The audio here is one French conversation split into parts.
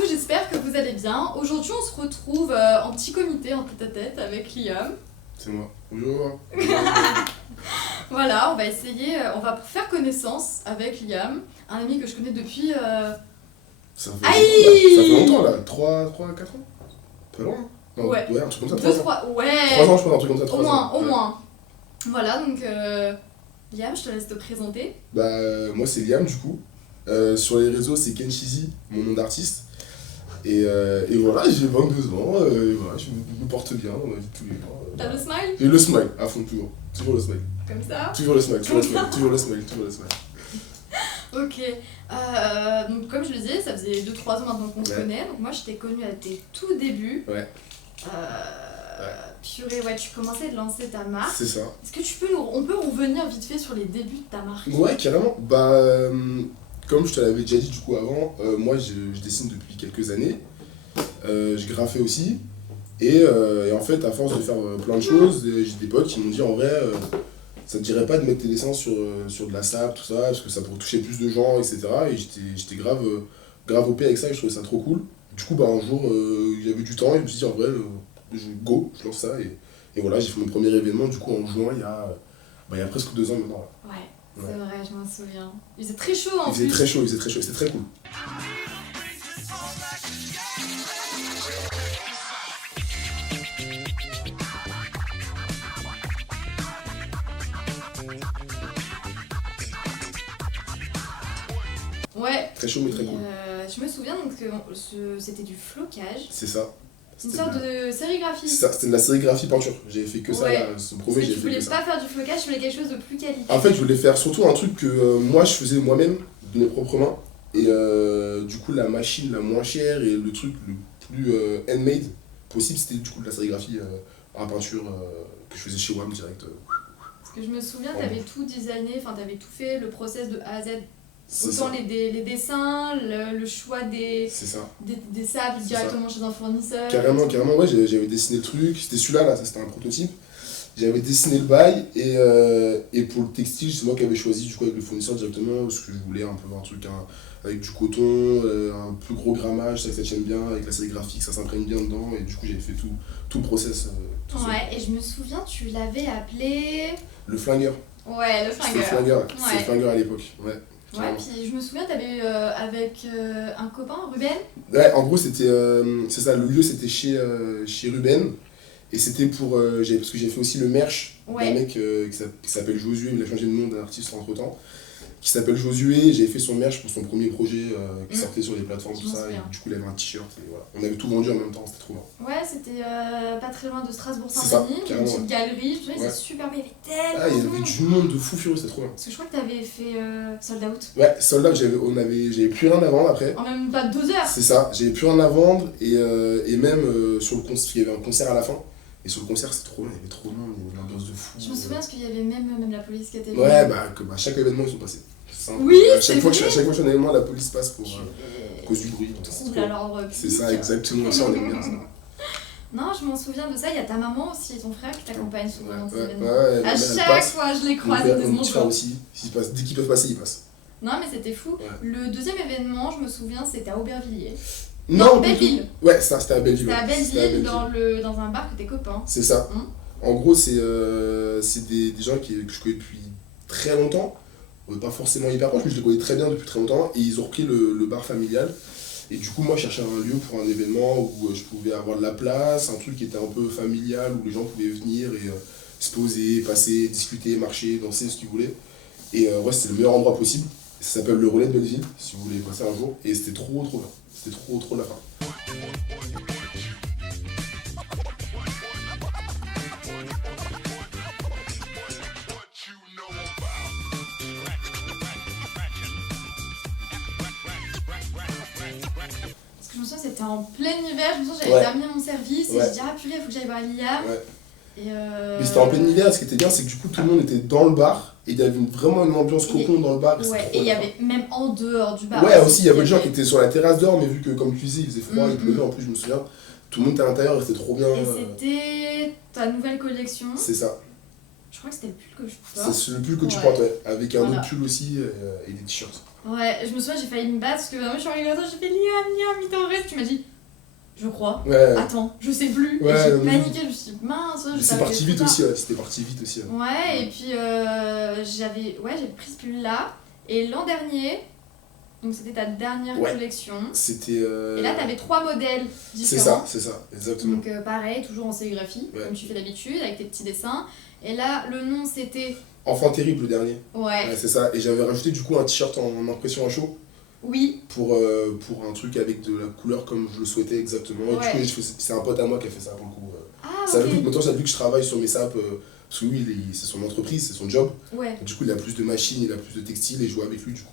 tous, j'espère que vous allez bien. Aujourd'hui, on se retrouve en petit comité, en tête-à-tête avec Liam. C'est moi. Bonjour. Voilà, on va essayer, on va faire connaissance avec Liam, un ami que je connais depuis... Ça fait Aïe longtemps là, 3, 4 ans. Pas loin. Non, Ouais. un truc comme ça, 3 ans. 3, ouais 3 ans, je pense, un truc comme ça, 3 Au moins, ans. au moins. Voilà, donc Liam, je te laisse te présenter. Moi c'est Liam du coup. Sur les réseaux, c'est Kenshizi, mon nom d'artiste. Et voilà, j'ai 22 ans, et voilà, je me porte bien dans ma vie de tous les jours. T'as le smile Et le smile, à fond, toujours. Toujours le smile. Comme ça. Toujours le smile, toujours le smile, toujours le smile, toujours le smile. Ok, donc comme je le disais, ça faisait 2-3 ans maintenant qu'on se Ouais. connaît, donc moi je t'ai connu à tes tout débuts. Ouais. Purée, ouais, tu commençais de lancer ta marque. C'est ça. Est-ce que tu peux on peut revenir vite fait sur les débuts de ta marque? Ouais, carrément. Comme je te l'avais déjà dit du coup avant, moi je dessine depuis quelques années. Je graphais aussi. Et en fait, à force de faire plein de choses, j'ai des potes qui m'ont dit en vrai, ça te dirait pas de mettre tes dessins sur de la sable, tout ça, parce que ça pourrait toucher plus de gens, etc. Et j'étais grave OP avec ça et je trouvais ça trop cool. Du coup, un jour, j'avais du temps et je me suis dit en vrai, je lance ça. Et voilà, j'ai fait mon premier événement du coup en juin, il y a presque 2 ans maintenant. Là. Ouais, c'est Ouais. vrai, je m'en souviens. Il faisait très chaud en Il faisait plus. très chaud, c'était très cool. Ouais. Très chaud mais très Et, cool. je me souviens donc que c'était du flocage. C'est ça. Une C'était sorte de de sérigraphie. C'était de la sérigraphie peinture. J'avais fait que ça, Ouais. là, ce Parce premier, que j'ai tu fait voulais que ça. pas faire du flocage, tu voulais quelque chose de plus qualitatif. En fait, je voulais faire surtout un truc que moi je faisais moi-même, de mes propres mains. Et du coup, la machine la moins chère et le truc le plus handmade possible, c'était du coup de la sérigraphie en peinture que je faisais chez WAM direct. Parce que je me souviens, Ouais. t'avais tout designé, enfin t'avais tout fait, le process de A à Z. C'est Autant ça. les dessins, le choix des C'est ça. sables C'est directement chez un fournisseur. Carrément, ouais, j'avais dessiné le truc. C'était celui-là, là, ça c'était un prototype. J'avais dessiné le bail et pour le textile, c'est moi qui avais choisi du coup avec le fournisseur directement parce que je voulais un peu un truc avec du coton, un plus gros grammage, ça que ça tienne bien, avec la sérigraphie, que ça s'imprègne bien dedans et du coup j'avais fait tout le process. Tout seul. Ouais, et je me souviens, tu l'avais appelé... Le flingueur. Ouais, le C'était le flingueur. flingueur, c'était Ouais. le flingueur à l'époque. Ouais. Ouais, carrément. puis je me souviens, t'avais eu avec un copain, Ruben. Ouais, en gros c'était c'est ça, le lieu c'était chez Ruben et c'était pour parce que j'ai fait aussi le merch Ouais. d'un mec qui s'appelle Josué, il a changé de nom d'artiste entre temps, qui s'appelle Josué. J'ai fait son merch pour son premier projet qui sortait sur les plateformes, Je tout m'en ça, et souviens. du coup il avait un t-shirt et voilà. On avait tout vendu en même temps, c'était trop bien. Ouais, c'était pas très loin de C'est ça, Strasbourg-Saint-Denis, une carrément, petite galerie. Je me souviens, Ouais. c'était super bien, il y Ah, avait il y tellement de avait monde. du monde de fou furieux, c'était trop bien. Parce que je crois que t'avais fait sold out. Ouais, soldat, j'avais plus rien à vendre après. En même pas 2 heures. C'est ça, j'avais plus rien à vendre et même sur le concert, il y avait un concert à la fin. Et sur le concert, c'était trop bien, il y avait trop de monde, il y avait une ambiance de fou. Je me souviens parce qu'il y avait même la police qui était Ouais, comme à chaque événement, ils sont passés. C'est simple. Oui, à chaque c'est fois, vrai. chaque fois que je suis à un événement, la police passe pour à cause du bruit. Donc c'est Trouble trop- à l'ordre public. C'est ça, exactement, ça on aime bien ça. Non, je m'en souviens de ça. Il y a ta maman aussi et ton frère qui t'accompagnent souvent dans ces événements. ouais, À chaque fois, je les croise, ils disent mon bonjour. petit frère aussi, dès qu'ils peuvent passer, ils passent. Non, mais c'était fou. Ouais. Le deuxième événement, je me souviens, c'était à Aubervilliers. Non, du Belleville. tout. Ouais, ça, c'était à Belleville. C'était à ouais. C'était à Belleville, Belleville. dans un bar que tes copains. C'est ça. Hum. En gros, c'est des gens que je connais depuis très longtemps. Pas forcément hyper proche, mais je les connais très bien depuis très longtemps. Et ils ont repris le bar familial. Et du coup, moi, je cherchais un lieu pour un événement où je pouvais avoir de la place, un truc qui était un peu familial, où les gens pouvaient venir et se poser, passer, discuter, marcher, danser, ce qu'ils voulaient. Et ouais, c'était le meilleur endroit possible. Ça s'appelle le Relais de Belleville, si vous voulez passer un jour. Et c'était trop bien. C'était trop la fin. Parce que je me souviens, c'était en plein hiver. Je me souviens, j'avais Ouais. terminé mon service et Ouais. je dis ah purée, il faut que j'aille voir Liam. Ouais. Et Mais c'était en plein hiver, ce qui était bien, c'est que du coup tout le monde était dans le bar et il y avait vraiment une ambiance cocon dans le bar. c'était Ouais, trop et il y bien. avait même en dehors du bar. Ouais, aussi, il y avait des gens qui étaient sur la terrasse dehors, mais vu que, comme tu disais, il faisait froid, il Mhm. pleuvait en plus, je me souviens, tout le monde était à l'intérieur et c'était trop bien. Et c'était ta nouvelle collection. C'est ça. Je crois que c'était le pull que je porte. C'est le pull que tu Ouais. portes, ouais, avec un Voilà. autre pull aussi et des t-shirts. Ouais, je me souviens, j'ai failli me battre parce que vraiment, je suis arrivée là-dedans, j'ai fait Liam, il t'en reste. Tu m'as dit, je crois. Ouais. Attends, je sais plus. Ouais, et j'ai non, mais paniqué, je me suis dit, mince, je c'est savais parti trop vite tard. aussi, ouais. C'était parti vite aussi. Ouais. Ouais, et puis j'avais pris ce pull-là. Et l'an dernier, donc c'était ta dernière Ouais. collection. C'était. Et là, t'avais 3 modèles C'est différents. ça, exactement. Donc pareil, toujours en sérigraphie, Ouais. comme tu fais d'habitude, avec tes petits dessins. Et là, le nom c'était... Enfant terrible le dernier. Ouais, Ouais, c'est ça. Et j'avais rajouté du coup un t-shirt en impression à chaud oui, pour un truc avec de la couleur comme je le souhaitais exactement. Et Ouais. du coup, c'est un pote à moi qui a fait ça pour le coup. ah Ça a vu, ok, maintenant, ça a vu que je travaille sur mes sapes. Parce que lui, c'est son entreprise, c'est son job. ouais, Du coup, il a plus de machines, il a plus de textiles et je joue avec lui du coup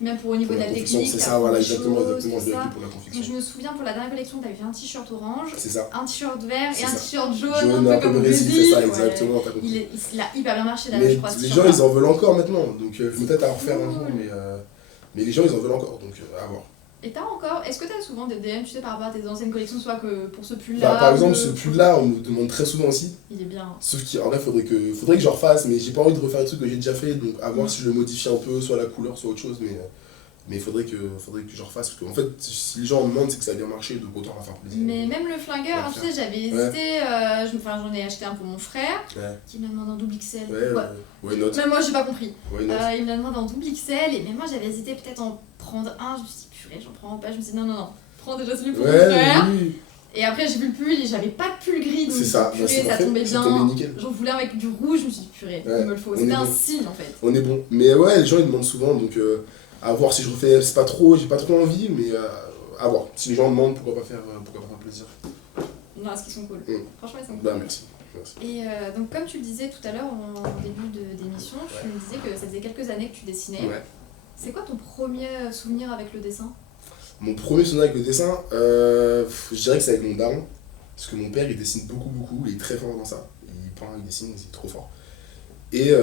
même pour au niveau pour de la la confection. technique, C'est ça, voilà, exactement, chose, exactement. Je tout vais avec ça. lui pour la Donc confection. je me souviens pour la dernière collection, t'avais fait un t-shirt orange, C'est ça. un t-shirt vert et C'est un ça. t-shirt jaune, Jaune, un peu comme Brésil, Brésil. c'est ça, Ouais. exactement, t'as compris. Il a hyper bien marché là, Mais je crois. ce les gens, t-shirt-là. ils en veulent encore maintenant. Donc, je vais peut-être à en refaire un Cool. jour, mais les gens, ils en veulent encore. Donc, à voir. Et t'as encore, est-ce que t'as souvent des DM, tu sais, par rapport à tes anciennes collections, soit que pour ce pull-là Bah, par exemple, ou ce le- pull-là, on me demande très souvent aussi. Il est bien. Sauf qu'en vrai, faudrait que je refasse, mais j'ai pas envie de refaire des trucs que j'ai déjà fait. Donc, à voir si je le modifie un peu, soit la couleur, soit autre chose. Mais il faudrait que je refasse. Parce qu'en fait, si les gens me demandent, c'est que ça a bien marché. Donc, autant leur faire plaisir. Mais même le flingueur, hein, tu sais, j'avais hésité, j'en ai acheté un pour mon frère, Ouais, qui me l'a demandé en double XL. ouais, note. Même moi, j'ai pas compris. Ouais, note. Il me l'a demandé en double XL, et même moi, j'avais hésité peut-être en prendre un. Je me suis dit, purée, j'en prends pas. Je me suis dit, non, prends déjà celui pour mon frère. Oui, Et après, j'ai vu le pull, et j'avais pas de pull gris, donc c'est ça. purée, c'est ça parfait, tombait ça bien. tombait nickel. J'en voulais un avec du rouge, je me suis dit, purée, Ouais, il me le faut. on C'était est un bon. signe en fait. On est bon. Mais ouais, les gens, ils demandent souvent. Donc, à voir si je refais. C'est pas trop, j'ai pas trop envie, mais à voir. Si les gens demandent, pourquoi pas faire plaisir. Non, parce qu'ils sont cool. Franchement, ils sont cool. Bah, merci. Et donc, comme tu le disais tout à l'heure en début d'émission, tu me disais que ça faisait quelques années que tu dessinais. Ouais. C'est quoi ton premier souvenir avec le dessin? Mon premier souvenir avec le dessin, je dirais que c'est avec mon daron. Parce que mon père, il dessine beaucoup, il est très fort dans ça. Il peint, il dessine, c'est trop fort. Et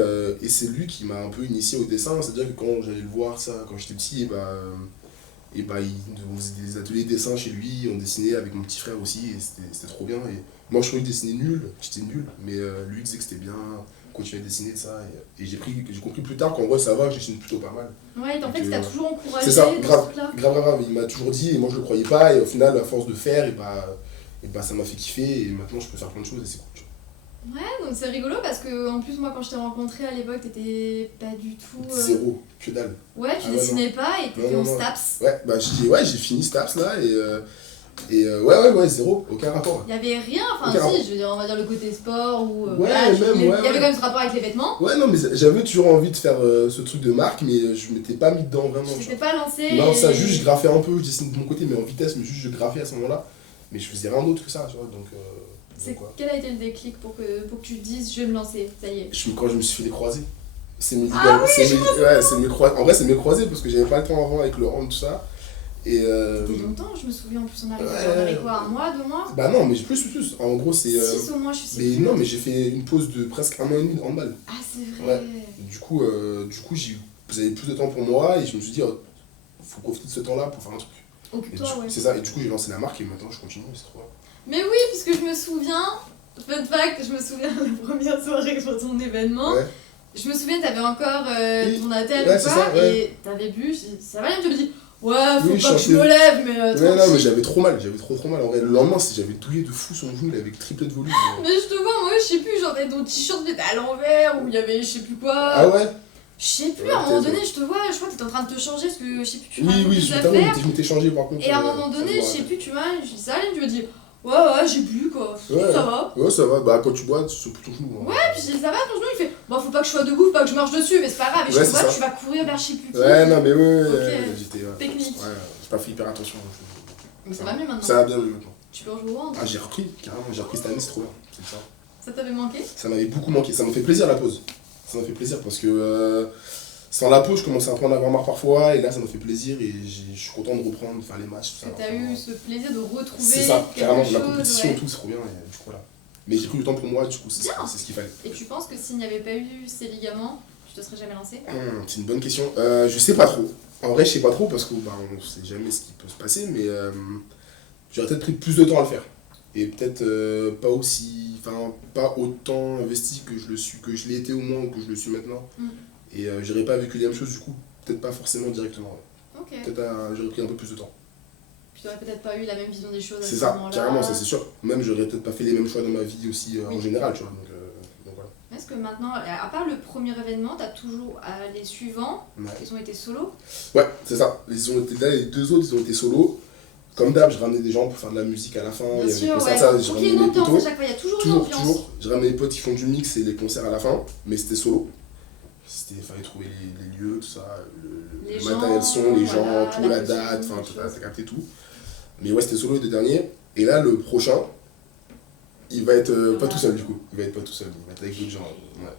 c'est lui qui m'a un peu initié au dessin. C'est-à-dire que quand j'allais le voir, ça, quand j'étais petit, on faisait des ateliers de dessin chez lui, on dessinait avec mon petit frère aussi, et c'était trop bien. Et moi, je trouvais que dessiner nul, j'étais nul, mais lui disait que c'était bien, continuer à dessiner de ça. Et j'ai compris plus tard qu'en vrai, ça va, que je dessine plutôt pas mal. Ouais, en fait, il t'a toujours encouragé C'est ça, dans ce grave, truc-là. grave, il m'a toujours dit, et moi je le croyais pas, et au final, à force de faire, ça m'a fait kiffer, et maintenant je peux faire plein de choses, et c'est cool. Tu vois. Ouais, donc c'est rigolo parce que en plus, moi, quand je t'ai rencontré à l'époque, t'étais pas du tout. Zéro, que dalle. Ouais, tu Ah ouais, dessinais pas et t'étais Non, en non. STAPS. Ouais, bah j'ai fini Staps là, ouais, zéro, aucun rapport. Il y avait rien, enfin, Ok, si, je veux dire, on va dire le côté sport ou. Ouais, voilà, même, il y ouais, avait ouais. quand même ce rapport avec les vêtements. Ouais, non, mais j'avais toujours envie de faire ce truc de marque, mais je m'étais pas mis dedans vraiment. Tu tu t'étais pas lancé. vois. Non, et- ça, juste je graffais un peu, je dessinais de mon côté, mais en vitesse, mais juste je graffais à ce moment-là. Mais je faisais rien d'autre que ça, tu vois, donc quoi. Quel a été le déclic pour que tu te dises, je vais me lancer, ça y est. Quand je me suis fait les croisés. C'est mes Ah oui, c'est mes croisés. En vrai, c'est mes croisés parce que j'avais pas le temps avant avec le rang, tout ça. Et C'était longtemps, je me souviens, en plus on arrive ouais. on avait quoi, un mois, 2 mois? bah non, mais plus. En gros, c'est. 6 au moins, je sais Mais plus. non, mais j'ai fait une pause de presque 1 an et demi de handball. Ah, c'est vrai. Ouais. Du coup, j'avais plus de temps pour moi et je me suis dit, faut profiter de ce temps-là pour faire un truc. Et Occupe-toi, ouais. c'est ça, et du coup, j'ai lancé la marque et maintenant je continue, c'est trop bien. Mais oui, puisque je me souviens, fun fact, je me souviens de la première soirée sur ton événement. Ouais. Je me souviens, t'avais encore Oui. ton attel Ouais, ou c'est quoi, ça, ouais. et t'avais bu, j'ai dit, ça va, tu me dis, ouais, faut Oui, pas que je chanter. me lève, mais Ouais, tranquille. non, mais j'avais trop mal en vrai. Le lendemain, j'avais douillé de fou son genou, il avait triplé de volume. Mais je te vois, moi, je sais plus, genre, ton t-shirt était à l'envers, ou il y avait je sais plus quoi. Ah ouais. Je sais plus, Ouais, à un moment peut-être, donné, je te vois, je crois que t'étais en train de te changer, parce que je sais plus, tu Oui, racontes tes je affaires. m'étais changé par contre. Et à un moment donné, je sais plus, tu vois, je dis ça, Aline, tu me dis, ouais, j'ai bu, quoi, Ouais. ça va. Ouais, ça va, bah quand tu bois, c'est plutôt genou. Ouais, puis j'ai dit, ça va, ton genou, il fait, bon, faut pas que je sois debout, faut pas que je marche dessus, mais c'est pas grave, et je Ouais, te c'est vois, ça. tu vas courir vers je sais plus qui. Ouais, non, mais ouais, Ok. j'étais. Technique. Ouais, j'ai pas fait hyper attention. Mais ça va mieux maintenant. Ça va bien mieux maintenant. Tu peux rejouer au hand. Ah, j'ai repris, carrément, j'ai repris cette année, c'est trop bien. C'est ça. Ça t'avait manqué? Ça m'avait beaucoup manqué, ça m'a fait plaisir la pause. Ça m'a fait plaisir parce que sans la pause, je commençais un peu à en avoir marre parfois, et là, ça m'a fait plaisir et je suis content de reprendre, de faire les matchs, tout ça. Que t'as eu ce plaisir de retrouver C'est ça, quelque carrément, chose, la compétition ouais. et tout, c'est trop bien, et du coup, voilà. Mais j'ai pris du temps pour moi, du coup, c'est Bien. ce qu'il fallait. Et tu penses que s'il n'y avait pas eu ces ligaments, tu te serais jamais lancé? C'est une bonne question. Je sais pas trop. En vrai, je sais pas trop parce qu'on on sait jamais ce qui peut se passer, mais j'aurais peut-être pris plus de temps à le faire. Et peut-être pas autant investi que je l'ai été au moins ou que je le suis maintenant. Mm. Et j'aurais pas vécu les mêmes choses du coup. peut-être pas forcément directement. Ouais. Ok. Peut-être j'aurais pris un peu plus de temps. Puis t'aurais peut-être pas eu la même vision des choses à C'est ce ça, moment-là. carrément, ça c'est sûr. Même j'aurais peut-être pas fait les mêmes choix dans ma vie aussi en Oui. général, tu vois. Donc voilà. Est-ce que maintenant, à part le premier événement, t'as toujours les suivants, Ouais. ils ont été solo? Ouais, c'est ça. Ils ont été là, les deux autres, ils ont été solo. Comme d'hab, je ramenais des gens pour faire de la musique à la fin. Bien Il y avait sûr, des concerts, ouais. ça, je Faut qu'il y ramenais ait une mes ambiance à potos. chaque fois, il y a toujours une ambiance. Toujours. Je ramène mes potes qui font du mix et les concerts à la fin, mais c'était solo. Il fallait trouver les lieux, tout ça, Les le gens, matériel son, les gens, voilà, tout, la la musique, date, les enfin, choses. t'as capté tout. Mais ouais, c'était solo les deux derniers. Et là, le prochain, il va être pas tout seul du coup. Il va être pas tout seul, il va être avec d'autres gens. Ouais.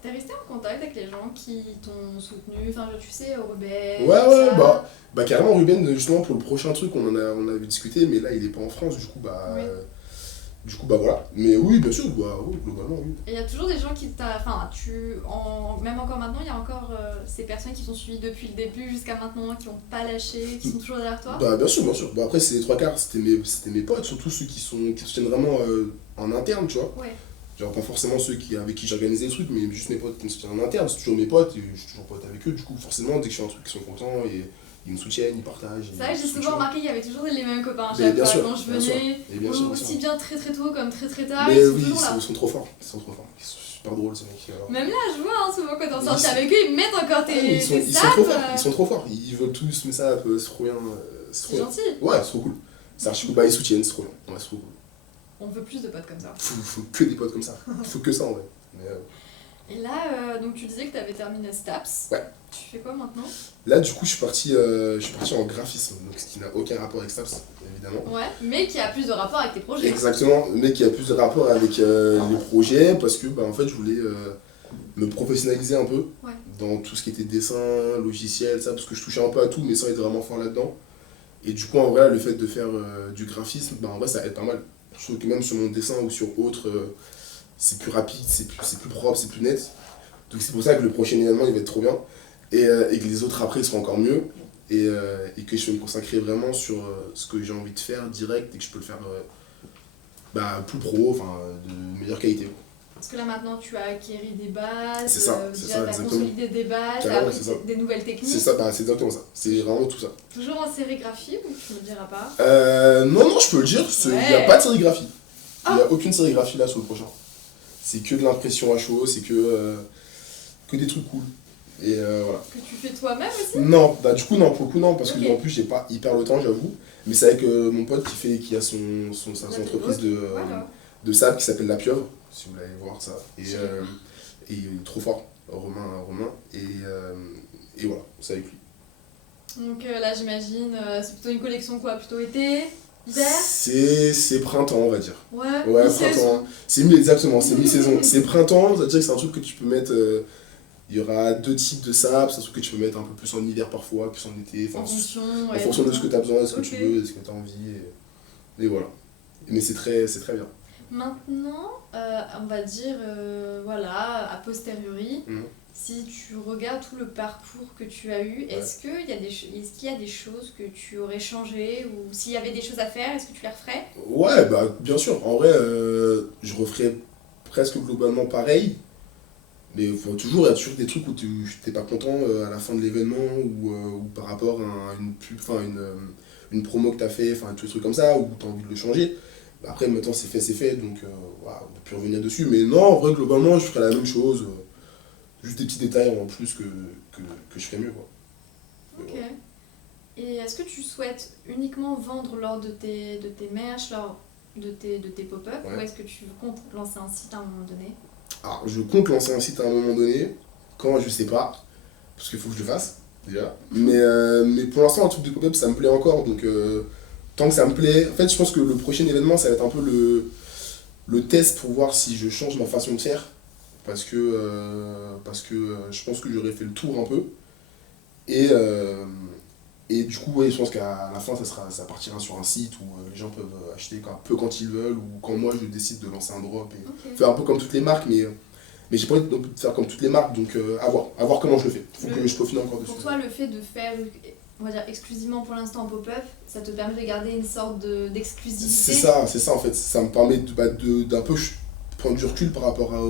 T'es resté en contact avec les gens qui t'ont soutenu, enfin tu sais, Ruben, Ouais, ça. bah carrément Ruben, justement pour le prochain truc, on avait discuté, mais là il est pas en France, du coup Oui. bah voilà. Mais oui, bien sûr, bah oui, globalement oui. Et il y a toujours des gens qui enfin même encore maintenant, il y a encore ces personnes qui t'ont suivi depuis le début jusqu'à maintenant, qui n'ont pas lâché, qui sont toujours derrière toi. Bah bien sûr, bien sûr. Bon après c'est les trois quarts, c'était mes potes, surtout ceux qui soutiennent vraiment en interne, tu vois. Ouais. Genre pas forcément ceux avec qui j'organisais le truc, mais juste mes potes qui me soutiennent en interne, c'est toujours mes potes, et je suis toujours pote avec eux, du coup forcément dès que je fais un truc ils sont contents et ils me soutiennent, ils partagent. C'est vrai que j'ai souvent remarqué qu'il y avait toujours les mêmes copains à Mais chaque bien fois sûr, quand je bien sûr. venais, Et bien sûr, bien aussi sûr. bien très très tôt comme très très tard, Mais ils sont oui, toujours là. ils sont trop forts, ils sont super drôles ces mecs. Alors. Même là, je vois souvent quand on Ils sortit sont- avec eux, ils me mettent encore tes Ils sont saps, trop forts, ils sont trop forts, ils veulent tous mes saps, c'est trop bien. C'est trop c'est bien. gentil. Ouais, c'est trop cool. C'est archi cool, bah ils soutiennent, c'est trop bien. Ouais, c'est trop cool. On veut plus de potes comme ça. Faut que des potes comme ça, faut que ça en vrai. Mais, Et là, donc tu disais que tu avais terminé STAPS. Ouais. Tu fais quoi maintenant? là du coup je suis parti en graphisme, donc ce qui n'a aucun rapport avec STAPS, évidemment. Ouais, mais qui a plus de rapport avec tes projets. Exactement, mais qui a plus de rapport avec les projets, parce que bah, en fait je voulais me professionnaliser un peu Ouais. dans tout ce qui était dessin, logiciel, ça, parce que je touchais un peu à tout, mais sans être vraiment fort là-dedans. Et du coup, en vrai, le fait de faire du graphisme, bah, en vrai, ça aide pas mal. Je trouve que même sur mon dessin ou sur autre, c'est plus rapide, c'est plus propre, c'est plus net. Donc c'est pour ça que le prochain événement, il va être trop bien. Et que les autres après, ils seront encore mieux. Et que je vais me consacrer vraiment sur ce que j'ai envie de faire direct et que je peux le faire plus pro, enfin, de meilleure qualité. Parce que là maintenant tu as acquéri des bases, C'est ça, déjà tu as exactement. consolidé des bases, tu as Carrément, appris c'est ça. des nouvelles techniques. C'est ça, c'est exactement ça. C'est vraiment tout ça. Toujours en sérigraphie ou tu ne le diras pas? Non, je peux le dire, il n'y a Ouais. pas de sérigraphie. Il n'y Ah. a aucune sérigraphie là sur le prochain. C'est que de l'impression à chaud, c'est que des trucs cool. Et voilà. Que tu fais toi-même aussi? Non, bah du coup non, pour le coup non, parce Ok. que en plus j'ai pas hyper le temps j'avoue. Mais c'est avec mon pote qui a sa entreprise Voilà. de sable qui s'appelle La Pieuvre, si vous voulez aller voir ça. Et J'ai il est trop fort, Romain. Et voilà, c'est avec lui. Donc là j'imagine, c'est plutôt une collection quoi? Plutôt été? Hiver? C'est printemps on va dire. Ouais, Ouais, mi-saison. printemps. Exactement, c'est mi-saison. C'est printemps, ça veut dire que c'est un truc que tu peux mettre. Il y aura deux types de sable, c'est un truc que tu peux mettre un peu plus en hiver parfois, plus en été. En En fonction, fonction de ce que tu as besoin, de ce que tu Ok. veux, de ce que tu as envie. Et voilà. Mais c'est très bien. Maintenant, on va dire, voilà, a posteriori, Mhm. si tu regardes tout le parcours que tu as eu, est-ce qu'il y a des choses que tu aurais changées ou s'il y avait des choses à faire, est-ce que tu les referais? Ouais, bah bien sûr. En vrai, je referais presque globalement pareil. Mais il y a toujours des trucs où tu t'es pas content à la fin de l'événement ou par rapport à une pub, enfin une promo que t'as fait, enfin tout truc comme ça, où t'as envie de le changer. Bah, après maintenant c'est fait, donc voilà, on peut plus revenir dessus. Mais non, en vrai globalement je ferais la même chose, juste des petits détails en plus que je ferais mieux quoi. Mais Ok. voilà. Et est-ce que tu souhaites uniquement vendre lors de tes merch, lors de tes pop-up, Ouais. ou est-ce que tu comptes lancer un site à un moment donné? Alors je compte lancer un site à un moment donné, quand je sais pas, parce qu'il faut que je le fasse déjà. Mais pour l'instant un truc de pop-up ça me plaît encore, donc tant que ça me plaît, en fait je pense que le prochain événement ça va être un peu le test pour voir si je change ma façon de faire, parce que je pense que j'aurais fait le tour un peu. Et du coup, ouais, je pense qu'à la fin, ça partira sur un site où les gens peuvent acheter un peu quand ils veulent, ou quand moi je décide de lancer un drop. Et Ok. faire un peu comme toutes les marques, mais j'ai pas envie de faire comme toutes les marques, donc à voir comment je le fais. Faut que je peaufine encore dessus. Pour toi, le fait de faire, on va dire, exclusivement pour l'instant en pop-up, ça te permet de garder une sorte d'exclusivité? C'est ça en fait. Ça me permet d'un peu prendre du recul par rapport à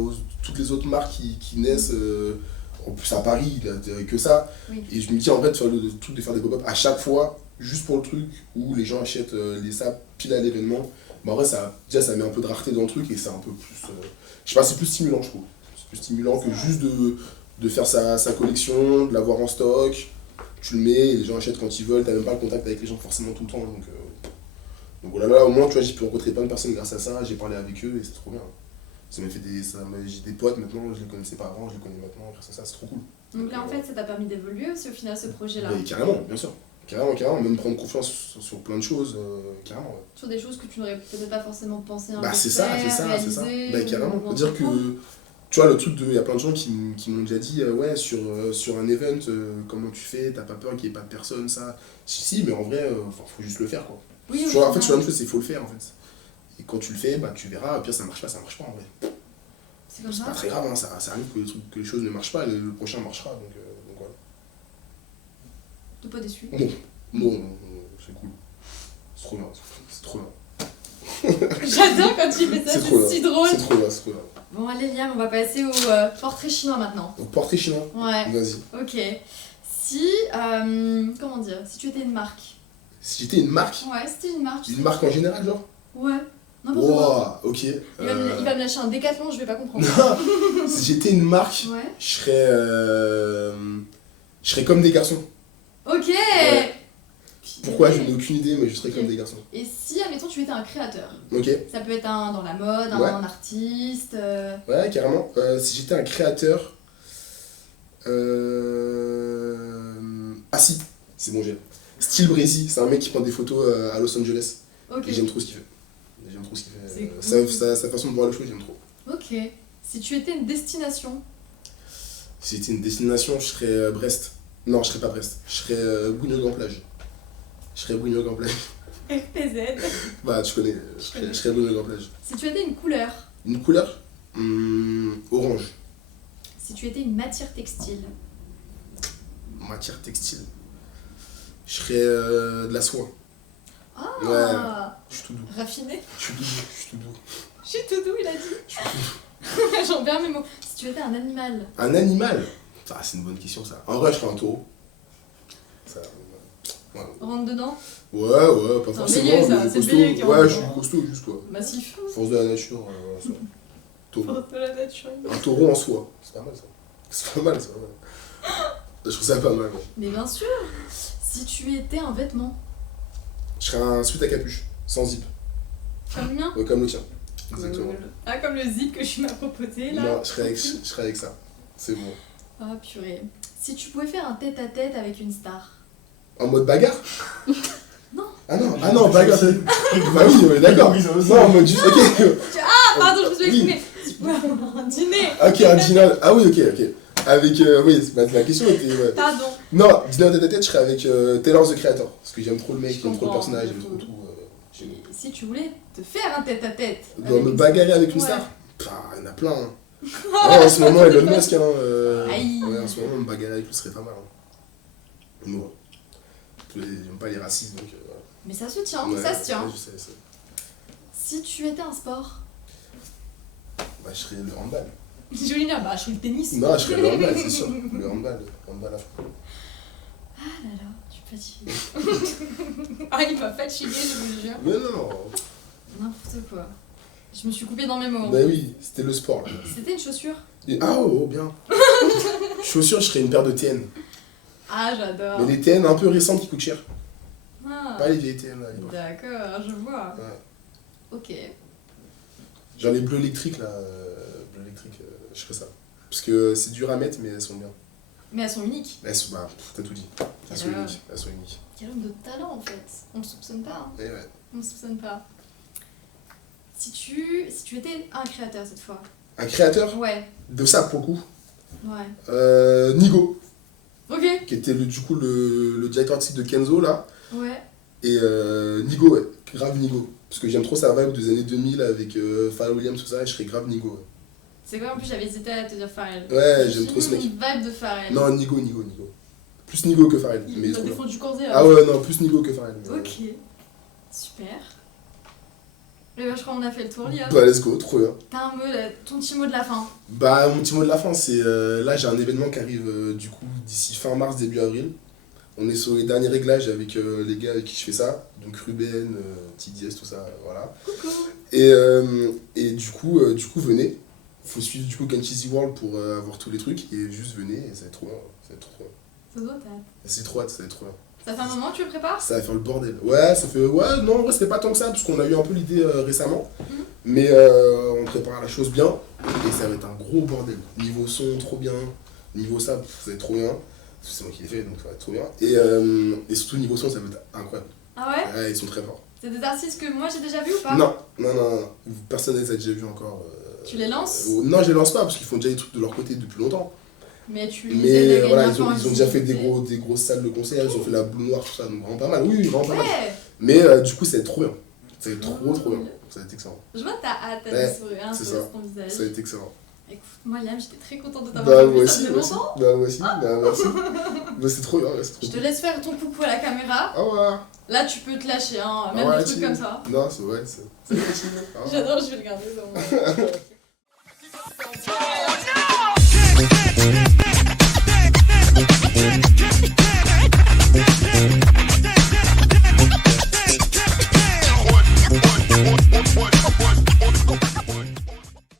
toutes les autres marques qui naissent En plus, à Paris, il a que ça. Oui. Et je me dis, en fait, faire le truc de faire des pop-up à chaque fois, juste pour le truc où les gens achètent les sapes pile à l'événement, bah en vrai, déjà, ça met un peu de rareté dans le truc et c'est un peu plus. Je sais pas, c'est plus stimulant, je trouve. C'est plus stimulant que juste de faire sa collection, de l'avoir en stock. Tu le mets, et les gens achètent quand ils veulent, t'as même pas le contact avec les gens forcément tout le temps. Donc voilà, là, au moins, tu vois, j'ai pu rencontrer plein de personnes grâce à ça, j'ai parlé avec eux et c'est trop bien. J'ai des potes maintenant, je les connaissais pas avant, je les connais maintenant, grâce à ça, c'est trop cool. Donc là, en fait, ça t'a permis d'évoluer aussi au final, ce projet-là. Mais carrément, bien sûr. Carrément, même prendre confiance sur plein de choses, carrément. Ouais. Sur des choses que tu n'aurais peut-être pas forcément pensé un peu C'est faire, ça. réaliser, Bah, carrément. ou C'est-à-dire que, tu vois, le truc il y a plein de gens qui m'ont déjà dit, ouais, sur un event, comment tu fais, t'as pas peur qu'il y ait pas de personne, ça. Si, mais en vrai, faut juste le faire, quoi. Oui, Tu vois, en fait, sur une chose, c'est faut le faire, en fait. Et quand tu le fais, bah, tu verras, pire ça marche pas, en vrai. C'est comme C'est ça. pas très grave, hein, ça arrive que les choses ne marchent pas, et le prochain marchera, donc voilà. T'es pas déçu. Non, c'est cool. C'est trop bien, c'est trop bien. J'adore quand tu fais ça, c'est si drôle. C'est trop bien. Bon, allez, Liam, on va passer au portrait chinois maintenant. Donc, portrait chinois. Ouais. Vas-y. Ok. Si, comment dire, si tu étais une marque. Si j'étais une marque. Ouais, si t'étais une marque. Une marque en général, genre. Ouais. N'importe quoi. Wow, ok. Il va me lâcher un décathlon, je vais pas comprendre. Non, si j'étais une marque, Ouais. je serais comme des garçons. Ok. Ouais. Pourquoi, Ok. je n'ai aucune idée, mais je serais Ok. comme des garçons. Et si, admettons, tu étais un créateur. Ok. Ça peut être dans la mode, Ouais. un artiste. Ouais, carrément. Si j'étais un créateur. Ah si, c'est bon, j'ai. Style Brésil, c'est un mec qui prend des photos à Los Angeles. Ok. Et j'aime trop ce qu'il fait. C'est cool. Sa façon de voir les choses, j'aime trop. Ok. Si tu étais une destination. Si c'était une destination, je serais Brest. Non, je serais pas Brest. Je serais Bougnolles-en-Plage. FPZ. Bah, tu connais. Je serais Bougnolles-en-Plage. Si tu étais une couleur. Une couleur orange. Si tu étais une matière textile. Matière textile. Je serais de la soie. Ah. Ouais. Je suis tout doux. Raffiné. Je suis tout doux. Je suis tout doux, il a dit. Je suis tout doux. J'en perds mes mots. Si tu étais un animal. Un animal. Ah, c'est une bonne question, ça. En vrai, je serais un taureau. Ça, ouais. Rentre dedans. Ouais, pas C'est un forcément. bélier, ça, mais c'est le costaud. bélier qui rentre Ouais, je suis dedans. costaud, juste quoi. Massif. Force de la nature, voilà, ça. Taureau. Force de la nature. Un taureau en soie. C'est pas mal, ça. C'est pas mal. Je trouve ça pas mal. Ouais. Mais bien sûr. Si tu étais un vêtement. Je serais un sweat à capuche, sans zip. Comme le mien. Ouais, comme le tien. Exactement. Cool. Ah, comme le zip que je m'as proposé là. Non, je serais avec ça. C'est bon. Ah, purée. Si tu pouvais faire un tête-à-tête avec une star. En mode bagarre? Non. Ah non, bagarre. Bah oui, on est d'accord. Non, en mode juste. Ok. Ah, pardon, je me suis Oui. exprimée. Tu pouvais avoir un dîner. Ok, un dîner. Ah oui, ok. Avec. Oui, la question était. Ouais. Pardon. Non, dîner en tête-à-tête, je serais avec Taylor the Creator. Parce que j'aime trop le mec, Je j'aime trop le comprends, personnage, de j'aime trop fou. tout. Si tu voulais te faire un tête-à-tête. Dans me bagarrer avec une Ouais. star? Il y en a plein. Hein. Ouais, en ce moment, Elon Musk, hein. Aïe. Ouais, en ce moment, me bagarrer avec lui serait pas mal. Hein. Bon. J'aime pas les racistes, donc. Voilà. Mais ça se tient, Ouais, ça se tient. ouais, je sais. Si tu étais un sport. Bah, je serais le handball. Je voulais dire, bah, je suis le tennis. Non, je serais le handball, c'est sûr. Le handball à fond. Ah là là, je suis fatiguée. Ah, il m'a fatiguée, je vous jure. Mais non. N'importe quoi. Je me suis coupée dans mes mots. Bah oui, c'était le sport, là. C'était une chaussure. Ah, oh, bien. Chaussures, je serais une paire de TN. Ah, j'adore. Mais les TN un peu récentes qui coûtent cher. Ah, Pas les vieilles TN, là. d'accord, je vois. Ouais. Ok. Genre les bleus électriques, là. Je ferais ça. Parce que c'est dur à mettre, mais elles sont bien. Mais elles sont uniques. Elles sont, bah, t'as tout dit. Elles sont Alors. uniques. Quel homme de talent en fait. On le soupçonne pas. Hein. Et ouais. On le soupçonne pas. Si tu étais un créateur cette fois. Un créateur Ouais. de ça, pour le coup. Ouais. Nigo, Ok. qui était du coup le directeur artistique de Kenzo, là. Ouais. Et Nigo, ouais. Grave Nigo. Parce que j'aime trop sa vibe des années 2000 avec Pharrell Williams, tout ça, et je serais grave Nigo. Ouais. C'est quoi en plus j'avais hésité à te dire Pharrell. Ouais, j'aime trop ce mec. Une vibe de Pharrell. Non, Nigo. Plus Nigo que Pharrell. Mais Il trop a bien. défendu Corset. Ah ouais, non, plus Nigo que Pharrell. Mais, Ok. Super. Et bah, je crois qu'on a fait le tour, Liam. Bah, let's go, trop bien. T'as un mot, ton petit mot de la fin. Bah, mon petit mot de la fin, c'est là, j'ai un événement qui arrive du coup d'ici fin mars, début avril. On est sur les derniers réglages avec les gars avec qui je fais ça, donc Ruben, TDS, tout ça, voilà. Coucou. Et du coup, venez. Faut suivre du coup Kenchi's World pour avoir tous les trucs et juste venez, et ça va être trop bien. Ça va être trop bien. Ça doit t'as. C'est trop hâte, ça va être trop bien. Ça fait un moment que tu le prépares? Ça va faire le bordel. Ouais, ça fait. Ouais, non, en vrai, c'était pas tant que ça, parce qu'on a eu un peu l'idée récemment. Mais on prépare la chose bien, et ça va être un gros bordel. Niveau son, trop bien. Niveau ça va être trop bien. C'est moi qui l'ai fait, donc ça va être trop bien. Et surtout, niveau son, ça va être incroyable. Ah ouais? Ouais, ils sont très forts. C'est des artistes que moi j'ai déjà vu ou pas? Non, non, non, non. Personne ne les a déjà vus encore. Tu les lances? Non, je les lance pas, parce qu'ils font déjà des trucs de leur côté depuis longtemps. Mais tu Mais voilà, ils ils ont déjà fait des grosses salles de concert, ils ont fait la boule noire, tout ça, donc vraiment pas mal. Oui, vraiment pas mal. Ouais! Mais du coup, ça va être trop bien. Ça va être trop bien. Ça va être excellent. Je vois ta hâte, t'as Ouais, des sourires, un c'est sourire ça. sur ton visage. Ça va être excellent. Écoute, moi Liam, j'étais très contente de t'avoir Bah, vu, moi ça aussi, faisait moi aussi. longtemps. Bah, moi aussi. Bah, merci. Bah, c'est trop bien, ouais, c'est trop Je te bien. laisse faire ton coucou à la caméra. Ah ouais. Là, tu peux te lâcher, hein, même Ah ouais, des trucs chill. comme ça. Non, c'est vrai, c'est chill. Ah ouais. J'adore, je vais le garder.